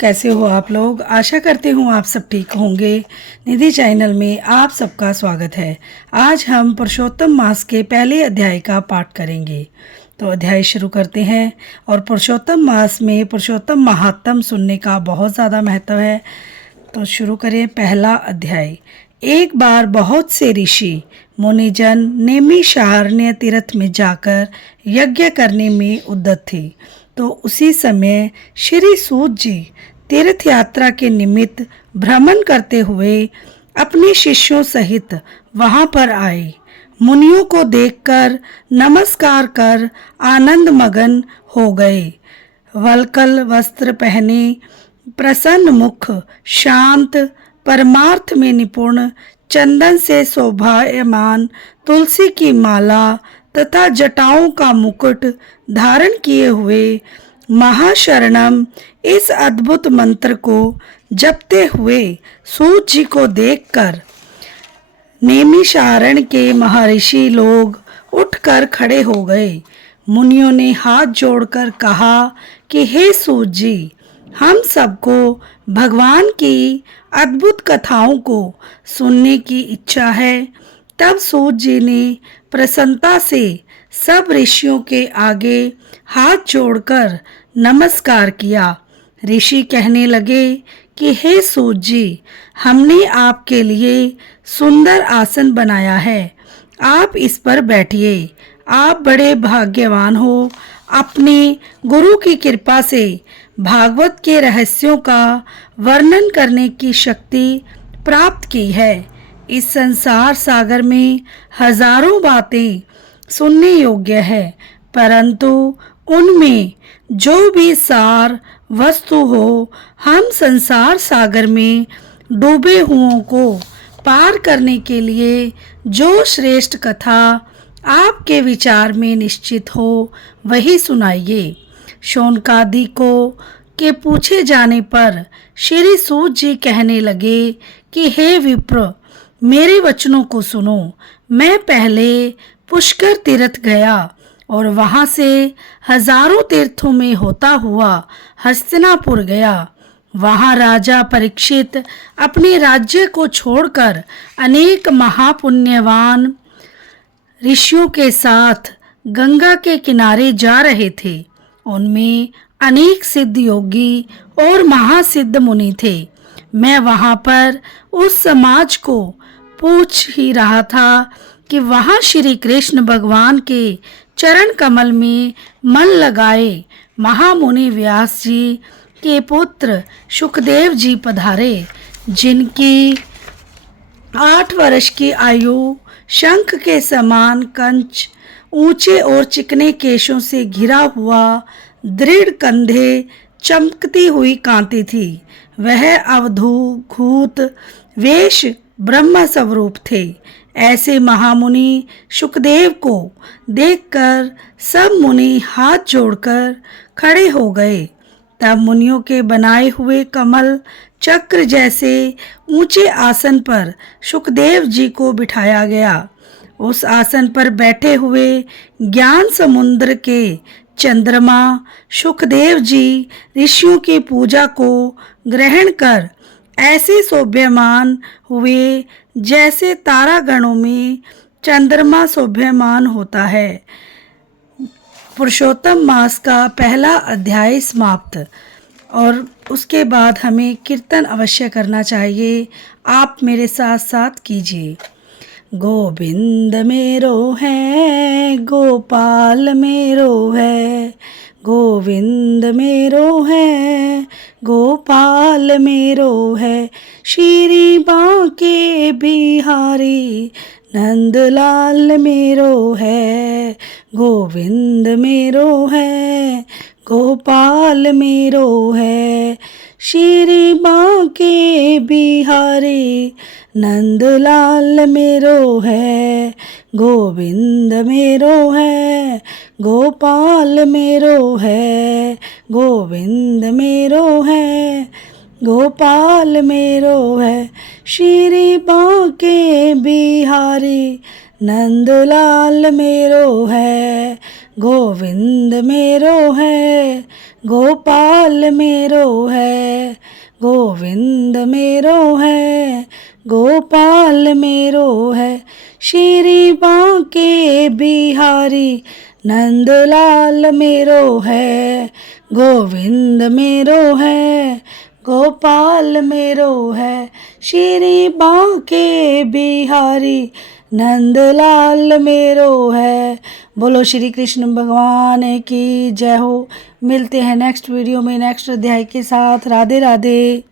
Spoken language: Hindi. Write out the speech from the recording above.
कैसे हो आप लोग। आशा करती हूँ आप सब ठीक होंगे। निधि चैनल में आप सबका स्वागत है। आज हम पुरुषोत्तम मास के पहले अध्याय का पाठ करेंगे। तो अध्याय शुरू करते हैं। और पुरुषोत्तम मास में पुरुषोत्तम महात्म सुनने का बहुत ज़्यादा महत्व है। तो शुरू करें पहला अध्याय। एक बार बहुत से ऋषि मुनिजन नैमिषारण्य तीर्थ में जाकर यज्ञ करने में उद्यत थे। तो उसी समय श्री सूत जी तीर्थ यात्रा के निमित्त भ्रमण करते हुए अपने शिष्यों सहित वहां पर आए। मुनियों को देखकर नमस्कार कर आनंद मगन हो गए। वल्कल वस्त्र पहने, प्रसन्न मुख, शांत, परमार्थ में निपुण, चंदन से शोभायमान तुलसी की माला तथा जटाओं का मुकुट धारण किए हुए महाशरणम इस अद्भुत मंत्र को जपते हुए सूत जी को देखकर नैमिषारण्य के महर्षि लोग उठकर खड़े हो गए। मुनियों ने हाथ जोड़कर कहा कि हे सूत जी, हम सबको भगवान की अद्भुत कथाओं को सुनने की इच्छा है। तब सूत जी ने प्रसन्नता से सब ऋषियों के आगे हाथ जोड़कर नमस्कार किया। ऋषि कहने लगे कि हे सूत जी, हमने आपके लिए सुंदर आसन बनाया है, आप इस पर बैठिए। आप बड़े भाग्यवान हो, अपने गुरु की कृपा से भागवत के रहस्यों का वर्णन करने की शक्ति प्राप्त की है। इस संसार सागर में हजारों बातें सुनने योग्य है, परंतु उनमें जो भी सार वस्तु हो, हम संसार सागर में डूबे हुओं को पार करने के लिए जो श्रेष्ठ कथा आपके विचार में निश्चित हो, वही सुनाइए। शौनकादि को के पूछे जाने पर श्री सूत जी कहने लगे कि हे विप्र, मेरे वचनों को सुनो। मैं पहले पुष्कर तीर्थ गया और वहां से हजारों तीर्थों में होता हुआ हस्तिनापुर गया। वहां राजा परीक्षित अपने राज्य को छोड़कर अनेक महापुण्यवान ऋषियों के साथ गंगा के किनारे जा रहे थे। उनमें अनेक सिद्ध योगी और महासिद्ध मुनि थे। मैं वहां पर उस समाज को पूछ ही रहा था कि वहां श्री कृष्ण भगवान के चरण कमल में मन लगाए महामुनि व्यास जी के पुत्र शुकदेव जी पधारे, जिनकी 8 वर्ष की आयु शंख के समान कंच, ऊंचे और चिकने केशों से घिरा हुआ, दृढ़ कंधे, चमकती हुई कांति थी। वह अवधूत वेश ब्रह्म स्वरूप थे। ऐसे महामुनि शुकदेव को देखकर सब मुनि हाथ जोड़कर खड़े हो गए। तब मुनियों के बनाए हुए कमल चक्र जैसे ऊंचे आसन पर शुकदेव जी को बिठाया गया। उस आसन पर बैठे हुए ज्ञान समुद्र के चंद्रमा शुकदेव जी ऋषियों की पूजा को ग्रहण कर ऐसे शोभ्यमान हुए जैसे तारागणों में चंद्रमा शोभ्यमान होता है। पुरुषोत्तम मास का पहला अध्याय समाप्त। और उसके बाद हमें कीर्तन अवश्य करना चाहिए। आप मेरे साथ साथ कीजिए। गोविंद मेरो है, गोपाल मेरो है, गोविंद मेरो है, गोपाल मेरो है, श्री बांके बिहारी नंदलाल मेरो है, गोविंद मेरो है, गोपाल मेरो है, श्री बांके बिहारी नंदलाल मेरो है, गोविंद मेरो है, गोपाल मेरो है, गोविंद मेरो है, गोपाल मेरो है, श्री बांके बिहारी नंदलाल मेरो है, गोविंद मेरो है, गोपाल मेरो है, गोविंद मेरो है गोपाल मेरो है, श्री बांके बिहारी नंदलाल मेरो है, गोविंद मेरो है गोपाल मेरो है, श्री बांके बिहारी नंदलाल मेरो है। बोलो श्री कृष्ण भगवान की जय हो। मिलते हैं नेक्स्ट वीडियो में नेक्स्ट अध्याय के साथ। राधे राधे।